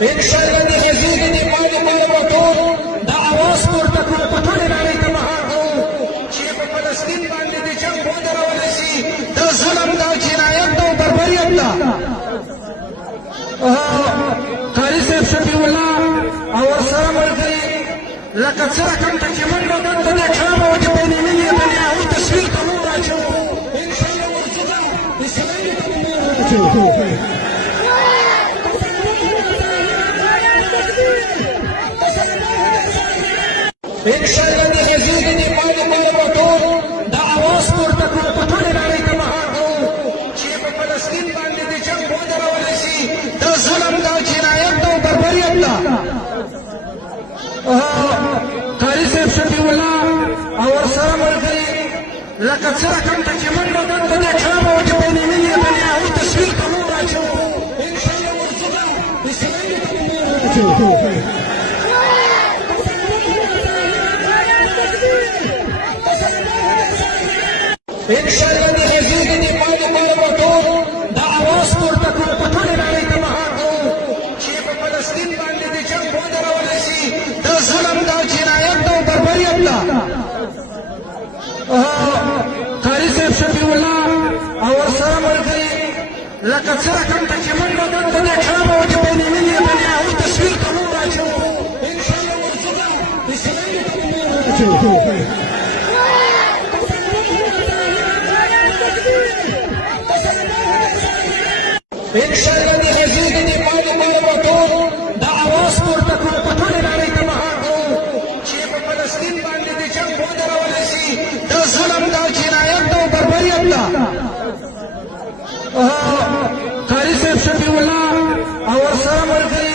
انشاءالله د غزې د دفاع لپاره به ټول د اواز پورته کړو په ټولې نړۍ ته مهار کړو چې په فلسطین باندې د جنګ ودرولی شي دا ظلم دا جنایت دا بربریت ده. قاري صاحب شفیع الله او ورسره ملګري لکه څه رقم ته چې منډه دلته د اکرامه وه چې بینالمللي یې د هغوی تصویر ته مور اچوو انشاءالله ورڅخه اسرائیلو ته به مور اچوو. انشاءالله د غزې د دفاع لپاره به ټول د اواز پورته کړو په ټولې نړۍ ته مهار کړو چې په فلسطین باندې د جنګ ودرولی شي دا ظلم دا جنایت دا بربریت ده. قاري صاحب شفیع الله او ورسره ملګري لکه څه رقم ته چې منډه دلته د اکرامه وه چې بینالمللي یې د هغوی تصویر ته مور اچوو انشاءالله ورڅخه اسرائیلو ته به مور اچوو. انشاءالله د غزې د دفاع لپاره به ټول د اواز پورته کړو په ټولې نړۍ ته مهار کړو چې په فلسطین باندې د جنګ ودرولی شي دا ظلم دا جنایت دا بربریت ده. قاري صاحب شفیع الله او ورسره ملګري لکه څه رقم ته چې منډه دلته د اکرامه وه چې بینالمللي یې د هغوی تصویر ته مور اچوو انشاءالله ورڅخه اسرائیلو ته به مور اچوو. انشاءالله د غزې د دفاع لپاره به ټول د اواز پورته کړو په ټولې نړۍ ته مهار کړو چې په فلسطین باندې د جنګ ودرولی شي دا ظلم دا جنایت دا بربریت ده. قاري صاحب شفیع الله او ورسره ملګري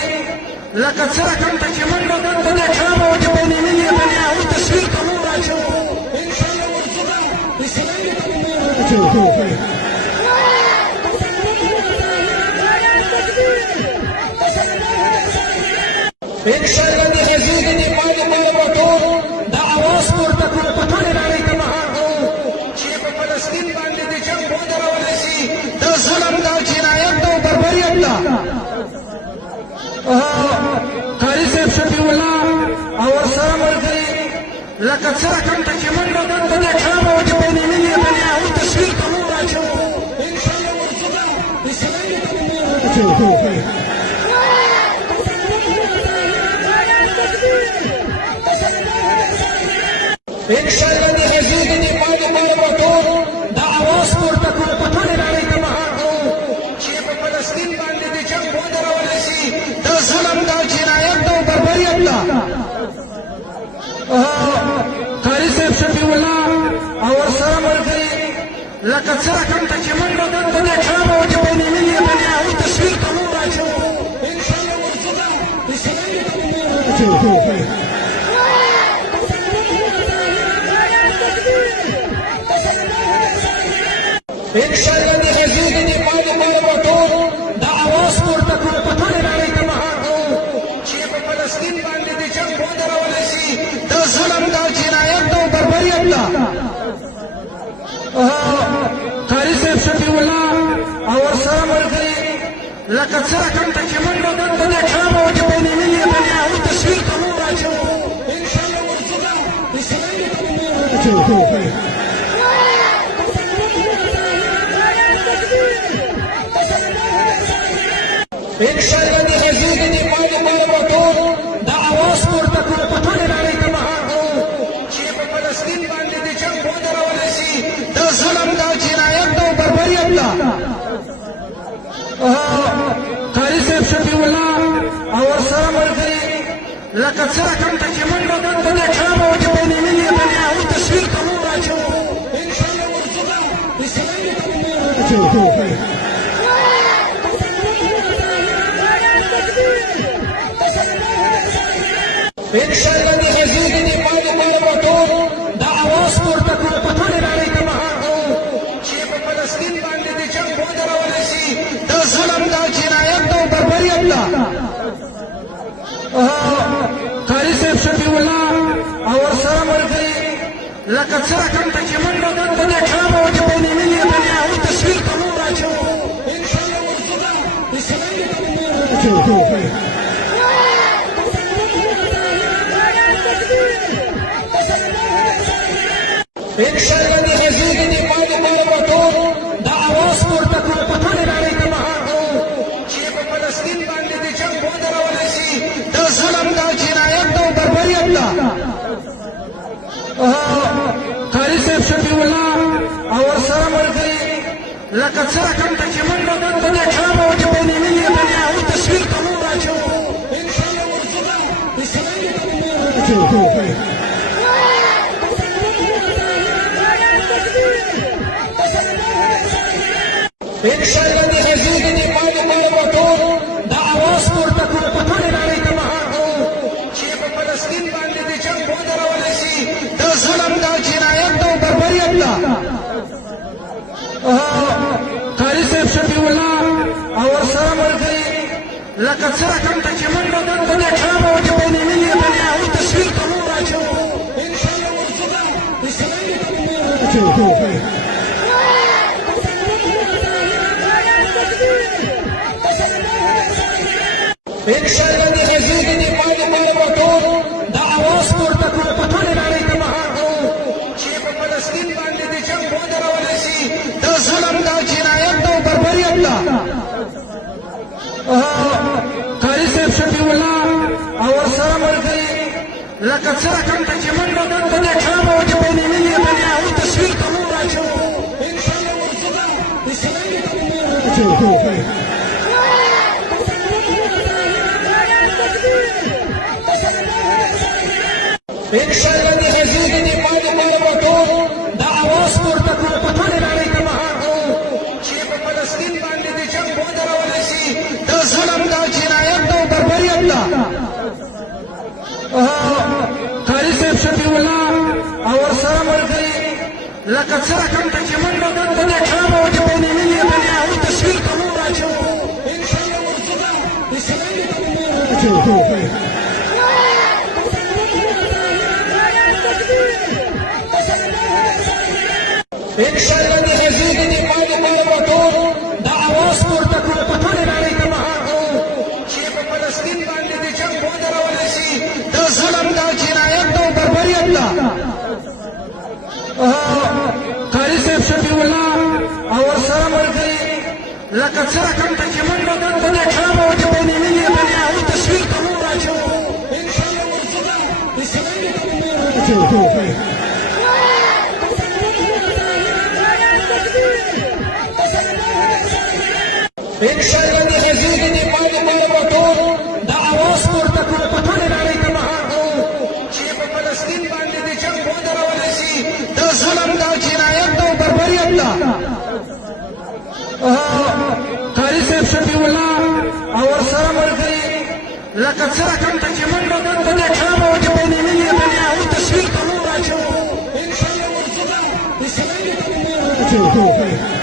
لکه څه رقم ته چې منډه دلته د اکرامه وه چې بینالمللي یې د هغوی تصویر ته مور اچوو انشاءالله ورڅخه اسرائیلو ته به مور اچوو. انشاءالله د غزې د دفاع لپاره به ټول د اواز پورته کړو په ټولې نړۍ ته مهار کړو چې په فلسطین باندې د جنګ ودرولی شي دا ظلم دا جنایت دا بربریت ده. قاري صاحب شفیع الله او ورسره ملګري لکه څه رقم ته چې منډه دلته د اکرامه وه چې بینالمللي یې د هغوی تصویر ته مور اچوو انشاءالله ورڅخه اسرائیلو ته به مور اچوو. انشاءالله د غزې د دفاع لپاره به ټول د اواز پورته کړو په ټولې نړۍ ته مهار کړو چې په فلسطین باندې د جنګ ودرولی شي دا ظلم دا جنایت دا بربریت ده. قاري صاحب شفیع الله او ورسره ملګري لکه څه رقم ته چې منډه دلته د اکرامه وه چې بینالمللي یې د هغوی تصویر ته مور اچوو انشاءالله ورڅخه اسرائیلو ته به مور اچوو. انشاءالله د غزې د دفاع لپاره به ټول د اواز پورته کړو په ټولې نړۍ ته مهار کړو چې په فلسطین باندې د جنګ ودرولی شي دا ظلم دا جنایت دا بربریت ده. قاري صاحب شفیع الله او ورسره ملګري لکه څه رقم ته چې منډه دلته د اکرامه وه چې بینالمللي یې د هغوی تصویر ته مور اچوو انشاءالله ورڅخه اسرائیلو ته به مور اچوو. انشاءالله د غزې د دفاع لپاره به ټول د اواز پورته کړو په ټولې نړۍ ته مهار کړو چې په فلسطین باندې د جنګ ودرولی شي دا ظلم دا جنایت دا بربریت ده. قاري صاحب شفیع الله او ورسره ملګري لکه څه رقم ته چې منډه دلته د اکرامه وه چې بینالمللي یې د هغوی تصویر ته مور اچوو انشاءالله ورڅخه اسرائیلو ته به مور اچوو. انشاءالله د غزې د دفاع لپاره به ټول د اواز پورته کړو په ټولې نړۍ ته مهار کړو چې په فلسطین باندې د جنګ ودرولی شي دا ظلم دا جنایت دا بربریت ده. قاري صاحب شفیع الله او ورسره ملګري لکه څه رقم ته چې منډه دلته د اکرامه وه چې بینالمللي یې د هغوی تصویر ته مور اچوو انشاءالله ورڅخه اسرائیلو ته به مور اچوو. لکه څرګنده چې منډه دلته د اکرامه وه چې بین المللي بین هغوی تصویر ته مو راچوو انشاءالله ورځونه اسلامي ته مو راچوو انشاءالله د غزې د دفاع لپاره به ټول د اواز پورته کړو په ټولې نړۍ ته مهار کوو چې په فلسطین باندې د جنګ ودرولی شي د ظلم د جنایت او بربریت ده قاري صاحب شفیع الله او ورسره ملګري لکه څرګنده چې منډه دلته د اکرامه وه چې بین المللي بین هغوی تصویر ته مو راچوو انشاءالله ورځونه اسلامي ته مو راچوو انشاءالله د غزې د دفاع لپاره به ټول د اواز پورته کړو په ټولې نړۍ ته مهار کوو چې په فلسطین باندې د جنګ ودرولی شي د ظلم د جنایت او بربریت ده قاري صاحب شفیع الله او ورسره ملګري لکه څرګنده چې منډه دلته د اکرامه وه چې بین المللي بین هغوی تصویر ته مو راچوو انشاءالله ورځونه اسلامي ته مو راچوو انشاءالله د غزې د دفاع لپاره به ټول د اواز پورته کړو په ټولې نړۍ ته مهار کوو چې په فلسطین باندې د جنګ ودرولی شي د ظلم د جنایت او بربریت ده قاري صاحب شفیع الله او ورسره ملګري لکه څرګنده چې منډه دلته د اکرامه وه چې بین المللي بین هغوی تصویر ته مو راچوو انشاءالله ورځونه اسلامي ته مو راچوو انشاءالله د غزې د دفاع لپاره به ټول د اواز پورته کړو په ټولې نړۍ ته مهار کوو چې په فلسطین باندې د جنګ ودرولی شي د ظلم د جنایت او بربریت ده قاري صاحب شفیع الله او ورسره ملګري لکه څرګنده چې منډه دلته د اکرامه وه چې بین المللي بین هغوی تصویر ته مو راچوو انشاءالله ورځونه اسلامي ته مو راچوو انشاءالله د غزې د دفاع لپاره به ټول د اواز پورته کړو په ټولې نړۍ ته مهار کوو چې په فلسطین باندې د جنګ ودرولی شي د ظلم د جنایت او بربریت ده قاري صاحب شفیع الله او ورسره ملګري لکه څرګنده چې منډه دلته د اکرامه وه چې بین المللي بین هغوی تصویر ته مو راچوو انشاءالله ورځونه اسلامي ته مو راچوو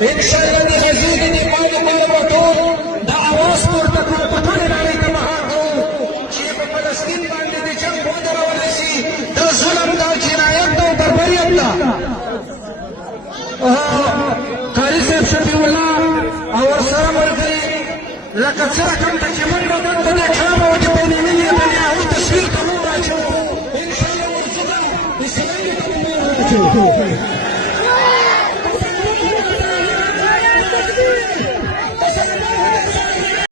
انشاءالله د غزې د دفاع لپاره به ټول د اواز پورته کړو په ټولې نړۍ ته مهار کوو چې په فلسطین باندې د جنګ ودرولی شي د ظلم د جنایت او بربریت ده قاري صاحب شفیع الله او ورسره ملګري لکه څرګنده چې منډه دلته د اکرامه وه چې بین المللي بین هغوی تصویر ته مو راچوو انشاءالله ورځونه اسلامي ته مو راچوو